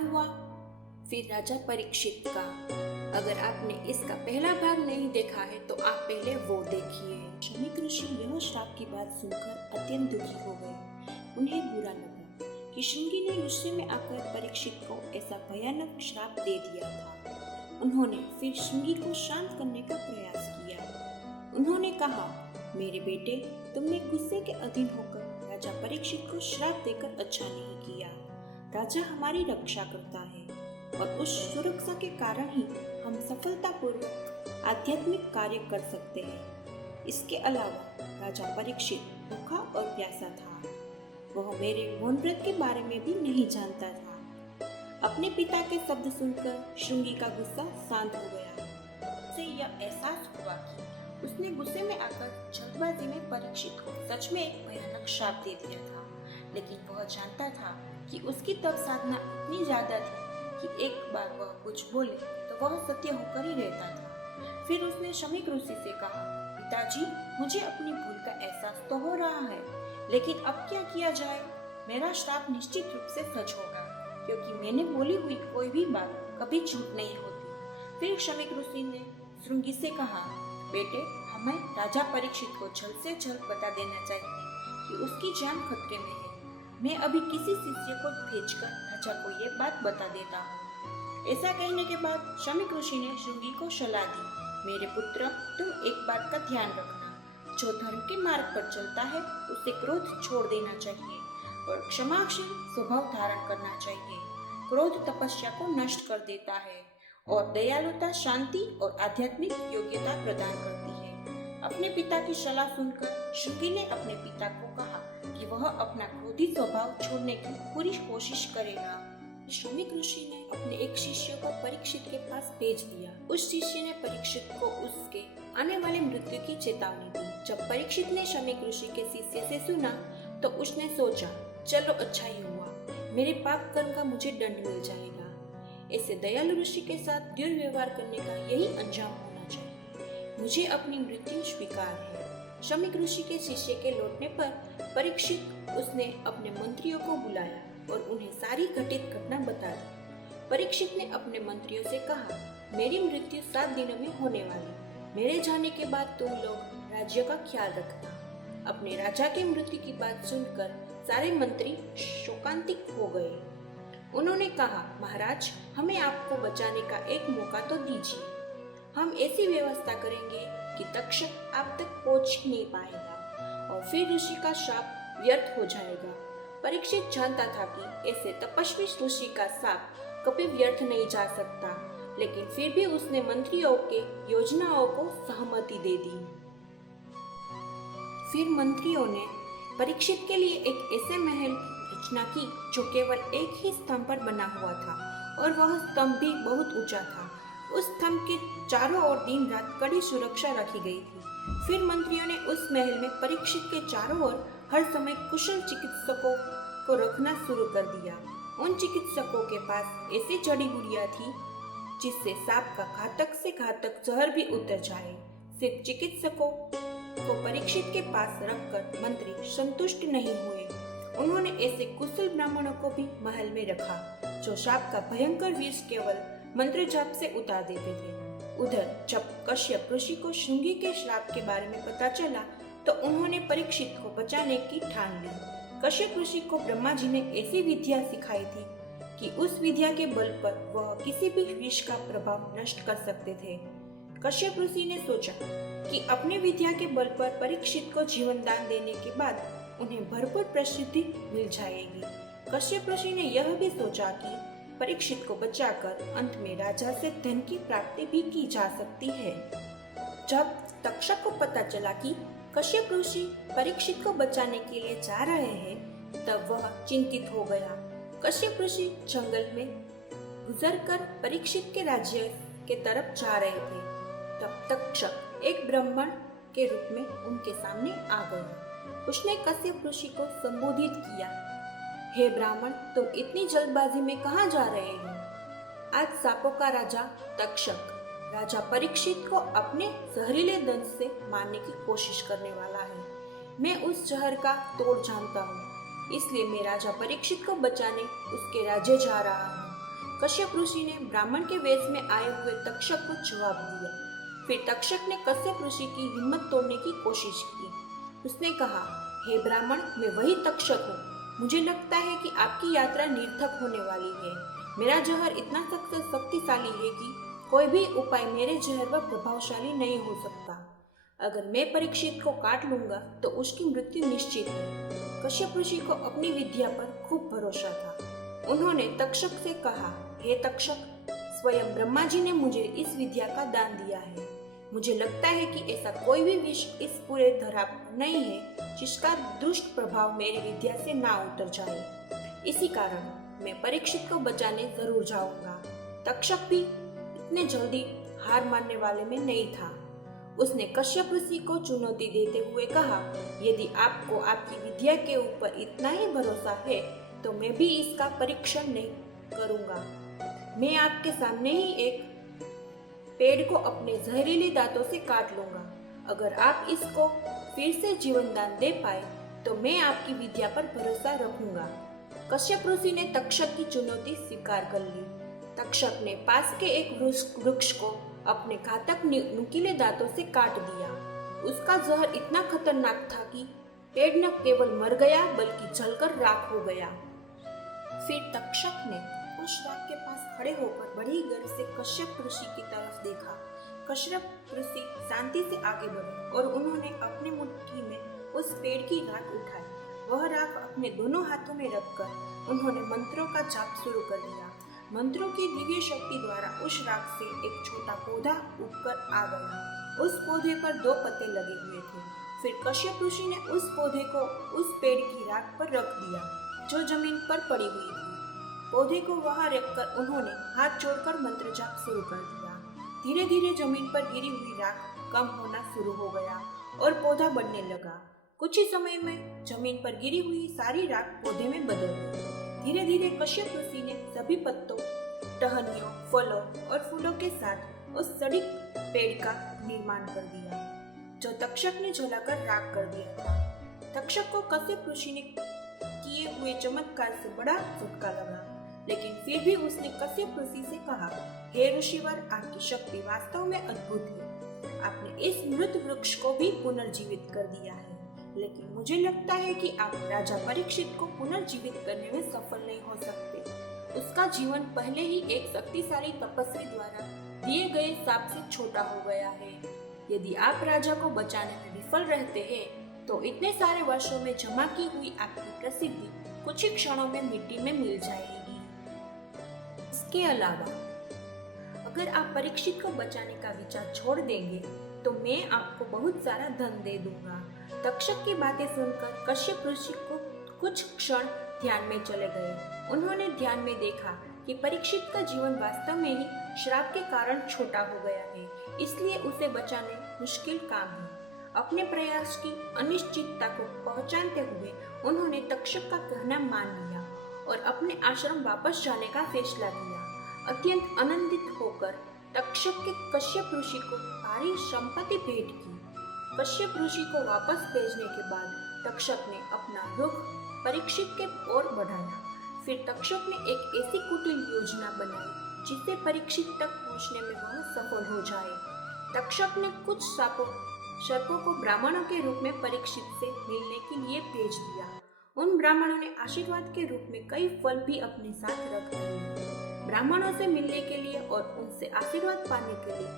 हुआ? फिर राजा परीक्षित का। अगर आपने इसका पहला भाग नहीं देखा है तो आप पहले वो देखिए। शमीक ऋषि यह श्राप की बात सुनकर अत्यंत दुखी हो गए। उन्हें बुरा लगा कि श्रृंगी ने गुस्से में आकर परीक्षित को ऐसा भयानक श्राप दे दिया था। उन्होंने फिर श्रृंगी को शांत करने का प्रयास किया। उन्होंने कहा, मेरे बेटे, तुमने गुस्से के अधीन होकर राजा परीक्षित को श्राप देकर अच्छा नहीं किया। राजा हमारी रक्षा करता है और उस सुरक्षा के कारण ही हम सफलतापूर्वक आध्यात्मिक कार्य कर सकते हैं। इसके अलावा राजा परीक्षित भूखा और प्यासा था। वह मेरे मौन व्रत के बारे में भी नहीं जानता था। अपने पिता के शब्द सुनकर श्रृंगी का गुस्सा शांत हो गया। उसे यह एहसास हुआ कि उसने गुस्से में आकर जल्दबाजी में परीक्षित को सच में एक भयानक श्राप दे दिया था, लेकिन वह जानता था कि उसकी तप साधना इतनी ज्यादा थी कि एक बार वह कुछ बोले तो वह सत्य होकर ही रहता था। फिर उसने शमीक ऋषि से कहा, पिताजी, मुझे अपनी भूल का एहसास तो हो रहा है, लेकिन अब क्या किया जाए? मेरा श्राप निश्चित रूप से सच होगा, क्योंकि मैंने बोली हुई कोई भी बात कभी झूठ नहीं होती। फिर शमीक ऋषि ने श्रृंगी से कहा, बेटे, हमें राजा परीक्षित को जल्द से जल्द बता देना चाहिए कि उसकी जान खतरे में है। मैं अभी किसी शिष्य को भेजकर राजा को ये बात बता देता हूँ। ऐसा कहने के बाद शमीक ऋषि ने श्रृंगी को सलाह दी, मेरे पुत्र, तुम एक बात का ध्यान रखना, जो धर्म के मार्ग पर चलता है उसे क्रोध छोड़ देना चाहिए और क्षमाशील स्वभाव धारण करना चाहिए। क्रोध तपस्या को नष्ट कर देता है और दयालुता शांति और आध्यात्मिक योग्यता प्रदान करती है। अपने पिता की सलाह सुनकर श्रृंगी ने अपने पिता को कहा कि वह अपना क्रोधी स्वभाव छोड़ने की पूरी कोशिश करेगा। शमीक ऋषि ने अपने एक शिष्य को परीक्षित के पास भेज दिया। उस शिष्य ने परीक्षित को उसके आने वाले मृत्यु की चेतावनी दी। जब परीक्षित ने शमीक ऋषि के शिष्य से सुना तो उसने सोचा, चलो अच्छा ही हुआ, मेरे पाप कर्म का मुझे दंड मिल जाएगा। ऐसे दयालु ऋषि के साथ दुर्व्यवहार करने का यही अंजाम होना चाहिए। मुझे अपनी मृत्यु स्वीकार है। शमीक ऋषि के शिष्य के लौटने पर परीक्षित उसने अपने मंत्रियों को बुलाया और उन्हें सारी घटित घटना बता दी। परीक्षित ने अपने मंत्रियों से कहा, मेरी मृत्यु 7 दिनों में होने वाली। मेरे जाने के बाद तुम लोग राज्य का ख्याल रखना। अपने राजा की मृत्यु की बात सुनकर सारे मंत्री शोकांतिक हो गए। उन्होंने कहा, महाराज, हमें आपको बचाने का एक मौका तो दीजिए। हम ऐसी व्यवस्था करेंगे कि तक्षक आप तक पहुंच नहीं पाएगा और फिर ऋषि का शाप व्यर्थ हो जाएगा। परीक्षित जानता था कि ऐसे तपस्वी ऋषि का शाप कभी व्यर्थ नहीं जा सकता, लेकिन फिर भी उसने मंत्रियों के योजनाओं को सहमति दे दी। फिर मंत्रियों ने परीक्षित के लिए एक ऐसे महल की रचना की जो केवल एक ही स्तंभ पर बना हुआ था और वह स्तंभ भी बहुत ऊंचा था। उस स्तंभ के चारों ओर दिन रात कड़ी सुरक्षा रखी गई थी। फिर मंत्रियों ने उस महल में परीक्षित के चारों ओर हर समय कुशल चिकित्सकों को रखना शुरू कर दिया। उन चिकित्सकों के पास ऐसी जड़ी बूटियां थी जिससे सांप का घातक से घातक जहर भी उतर जाए। सिर्फ चिकित्सकों को परीक्षित के पास रखकर मंत्री संतुष्ट नहीं हुए। उन्होंने ऐसे कुशल ब्राह्मणों को भी महल में रखा जो सांप का भयंकर विष केवल मंत्र जाप से उतार देते थे। उधर जब कश्यप ऋषि को श्रृंगी के श्राप के बारे में पता चला तो उन्होंने परीक्षित को बचाने की ठान ली। कश्यप ऋषि को ब्रह्मा जी ने ऐसी विद्या सिखाई थी कि उस विद्या के बल पर वह किसी भी विष का प्रभाव नष्ट कर सकते थे। कश्यप ऋषि ने सोचा कि अपने विद्या के बल पर परीक्षित को जीवन दान देने के बाद उन्हें भरपूर प्रसिद्धि मिल जाएगी। कश्यप ऋषि ने यह भी सोचा कि परीक्षित को बचाकर अंत में राजा से धन की प्राप्ति भी की जा सकती है। जब तक्षक को पता चला कि कश्यप ऋषि परीक्षित को बचाने के लिए जा रहे हैं, तब वह चिंतित हो गया। कश्यप ऋषि जंगल में गुजरकर परीक्षित के राज्य के तरफ जा रहे थे। तब तक्षक एक ब्राह्मण के रूप में उनके सामने आ गया। उसने कश्यप ऋषि को संबोधित किया, हे ब्राह्मण, तुम इतनी जल्दबाजी में कहाँ जा रहे हो? आज सांपों का राजा तक्षक राजा परीक्षित को अपने जहरीले दंश से मारने की कोशिश करने वाला है। मैं उस जहर का तोड़ जानता हूँ, इसलिए मैं राजा परीक्षित को बचाने उसके राज्य जा रहा हूँ। कश्यप ऋषि ने ब्राह्मण के वेश में आए हुए तक्षक को जवाब दिया। फिर तक्षक ने कश्यप ऋषि की हिम्मत तोड़ने की कोशिश की। उसने कहा, हे ब्राह्मण, मैं वही तक्षक हूँ। मुझे लगता है कि आपकी यात्रा निरर्थक होने वाली है। मेरा जहर इतना सख्त शक्तिशाली है कि कोई भी उपाय मेरे जहर पर प्रभावशाली नहीं हो सकता। अगर मैं परीक्षित को काट लूंगा तो उसकी मृत्यु निश्चित है। कश्यप ऋषि को अपनी विद्या पर खूब भरोसा था। उन्होंने तक्षक से कहा, हे तक्षक, स्वयं ब्रह्मा जी ने मुझे इस विद्या का दान दिया है। मुझे लगता है कि ऐसा कोई भी विष इस पूरे धरा पर नहीं है जिसका दुष्ट प्रभाव मेरी विद्या से ना उतर जाए। इसी कारण मैं परीक्षित को बचाने जरूर जाऊंगा। तक्षक भी इतने जल्दी हार मानने वाले में नहीं था। उसने कश्यप ऋषि को चुनौती देते हुए कहा, यदि आपको आपकी विद्या के ऊपर इतना ही भरोसा है तो मैं भी इसका परीक्षण नहीं करूंगा। मैं आपके सामने ही एक पेड़ को अपने जहरीले दांतों से काट लूंगा। अगर आप इसको फिर से जीवन दान दे पाए तो मैं आपकी विद्या पर भरोसा रखूंगा। कश्यप ऋषि ने तक्षक की चुनौती स्वीकार कर ली। तक्षक ने पास के एक वृक्ष को अपने घातक नुकीले दांतों से काट दिया। उसका जहर इतना खतरनाक था कि पेड़ न केवल मर गया बल्कि जलकर राख हो गया। फिर तक्षक ने उस राख के पास खड़े होकर बड़ी गर्व से कश्यप ऋषि की तरफ देखा। कश्यप ऋषि शांति से आगे बढ़े और उन्होंने अपनी मुट्ठी में उस पेड़ की राख उठाई। वह राख अपने दोनों हाथों में रखकर उन्होंने मंत्रों का जाप शुरू कर दिया। मंत्रों की दिव्य शक्ति द्वारा उस राख से एक छोटा पौधा उगकर आ गया। उस पौधे पर 2 पत्ते लगे हुए थे। फिर कश्यप ऋषि ने उस पौधे को उस पेड़ की राख पर रख दिया जो जमीन पर पड़ी हुई थी। पौधे को वहां रखकर उन्होंने हाथ जोड़कर मंत्र जाप शुरू कर दिया। धीरे धीरे जमीन पर गिरी हुई राख कम होना शुरू हो गया और पौधा बढ़ने लगा। कुछ ही समय में जमीन पर गिरी हुई सारी राख पौधे में बदल गई। धीरे धीरे कश्यप ऋषि ने सभी पत्तों, टहनियों, फलों और फूलों के साथ उस सड़ी पेड़ का निर्माण कर दिया जो तक्षक ने जलाकर राख कर दिया था। तक्षक को कश्यप ऋषि ने किए हुए चमत्कार से बड़ा झटका लगा, लेकिन फिर भी उसने कश्यप ऋषि से कहा, हे ऋषिवर, आपकी शक्ति वास्तव में अद्भुत है। आपने इस मृत वृक्ष को भी पुनर्जीवित कर दिया है, लेकिन मुझे लगता है कि आप राजा परीक्षित को पुनर्जीवित करने में सफल नहीं हो सकते। उसका जीवन पहले ही एक शक्तिशाली तपस्वी द्वारा दिए गए शाप से छोटा हो गया है। यदि आप राजा को बचाने में विफल रहते हैं तो इतने सारे वर्षों में जमा की हुई आपकी प्रसिद्धि कुछ ही क्षणों में मिट्टी में मिल जाएगी। इसके अलावा अगर आप परीक्षित को बचाने का विचार छोड़ देंगे तो मैं आपको बहुत सारा धन दे दूंगा। तक्षक की बातें सुनकर कश्यप ऋषि को कुछ क्षण ध्यान में चले गए। उन्होंने ध्यान में देखा कि परीक्षित का जीवन वास्तव में ही श्राप के कारण छोटा हो गया है, इसलिए उसे बचाने मुश्किल काम है। अपने प्रयास की अनिश्चितता को पहचानते हुए उन्होंने तक्षक का कहना मान लिया और अपने आश्रम वापस जाने का फैसला किया। अत्यंत आनंदित होकर तक्षक के कश्यप ऋषि को भारी संपत्ति भेंट की। कश्यप ऋषि को वापस भेजने के बाद तक्षक ने अपना रुख परीक्षित के ओर बढ़ाया। फिर तक्षक ने एक ऐसी कुटिल योजना बनाई जिससे परीक्षित तक पहुंचने में वह सफल हो जाए। तक्षक ने कुछ सर्पों को ब्राह्मणों के रूप में परीक्षित से मिलने के लिए भेज दिया। उन ब्राह्मणों ने आशीर्वाद के रूप में कई फल भी अपने साथ रख लिए। ब्राह्मणों से मिलने के लिए और उनसे आशीर्वाद पाने के लिए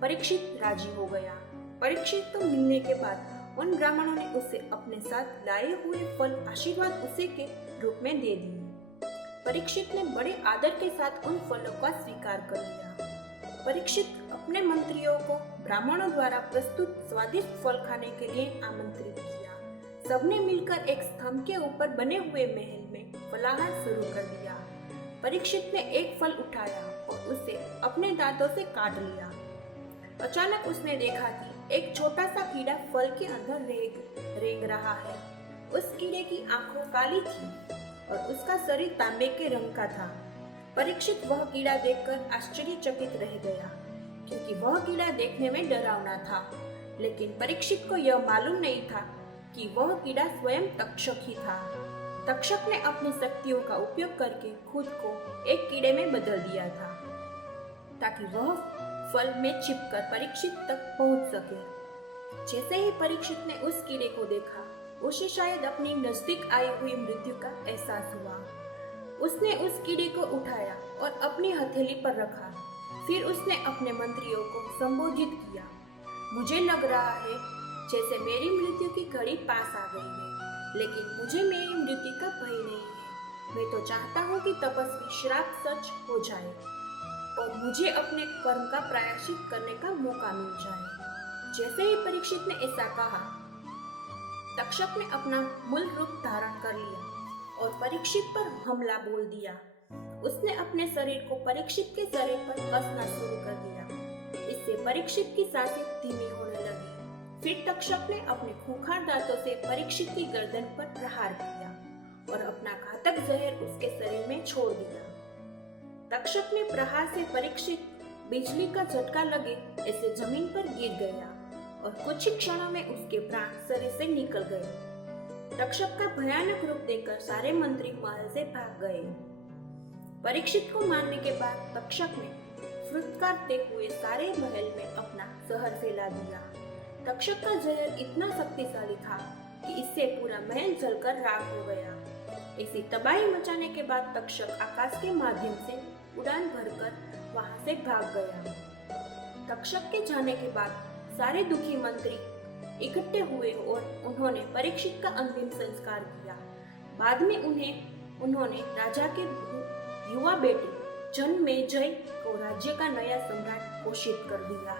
परीक्षित राजी हो गया। परीक्षित को मिलने के बाद उन ब्राह्मणों ने उसे अपने साथ लाए हुए फल आशीर्वाद उसे के रूप में दे दिए। परीक्षित ने बड़े आदर के साथ उन फलों का स्वीकार कर लिया। परीक्षित अपने मंत्रियों को ब्राह्मणों द्वारा प्रस्तुत स्वादिष्ट फल खाने के लिए आमंत्रित किया। सबने मिलकर एक स्तंभ के ऊपर बने हुए महल में फलाहार शुरू कर दिया। परीक्षित ने एक फल उठाया और उसे अपने दांतों से काट लिया। अचानक उसने देखा कि एक छोटा सा कीड़ा फल के अंदर रेंग रहा है। उस कीड़े की आंखें काली थी और उसका शरीर तांबे के रंग का था। परीक्षित वह कीड़ा देखकर आश्चर्यचकित रह गया, क्योंकि वह कीड़ा देखने में डरावना था। लेकिन परीक्षित को यह मालूम नहीं था कि वह कीड़ा स्वयं तक्षक ही था। तक्षक ने अपनी शक्तियों का उपयोग करके खुद को एक कीड़े में बदल दिया था ताकि वह फल में छिपकर परीक्षित तक पहुंच सके। जैसे ही परीक्षित ने उस कीड़े को देखा, उसे शायद अपनी नजदीक आई हुई मृत्यु का एहसास हुआ। उसने उस कीड़े को उठाया और अपनी हथेली पर रखा। फिर उसने अपने मंत्रियों को संबोधित किया, मुझे लग रहा है जैसे मेरी मृत्यु की घड़ी पास आ गई है, लेकिन मुझे मेरी मृत्यु का भय नहीं है। मैं तो चाहता हूँ कि तपस्वी श्राप सच हो जाए और मुझे अपने कर्म का प्रायश्चित करने का मौका मिल जाए। जैसे ही परीक्षित ने ऐसा कहा, तक्षक ने अपना मूल रूप धारण कर लिया और परीक्षित पर हमला बोल दिया। उसने अपने शरीर को परीक्षित के शरीर पर कसना शुरू कर दिया। इससे परीक्षित की सांसें धीमी होने लगी। फिर तक्षक ने अपने खूंखार दांतों से परीक्षित की गर्दन पर प्रहार किया और अपना घातक जहर उसके शरीर में छोड़ दिया। तक्षक ने प्रहार से परीक्षित बिजली का झटका लगे ऐसे जमीन पर गिर गया और कुछ ही क्षणों में उसके प्राण शरीर से निकल गए। तक्षक का भयानक रूप देखकर सारे मंत्री महल से भाग गए। परीक्षित को मारने के बाद तक्षक ने फुटकारते हुए सारे महल में अपना जहर फैला दिया। तक्षक का जहर इतना शक्तिशाली था कि इससे पूरा महल जलकर राख हो गया। ऐसी तबाही मचाने के बाद तक्षक आकाश के माध्यम से उड़ान भरकर वहां से भाग गया। तक्षक के जाने के बाद सारे दुखी मंत्री इकट्ठे हुए और उन्होंने परीक्षित का अंतिम संस्कार किया। बाद में उन्होंने राजा के युवा बेटे जन्मेजय को राज्य का नया सम्राट घोषित कर दिया।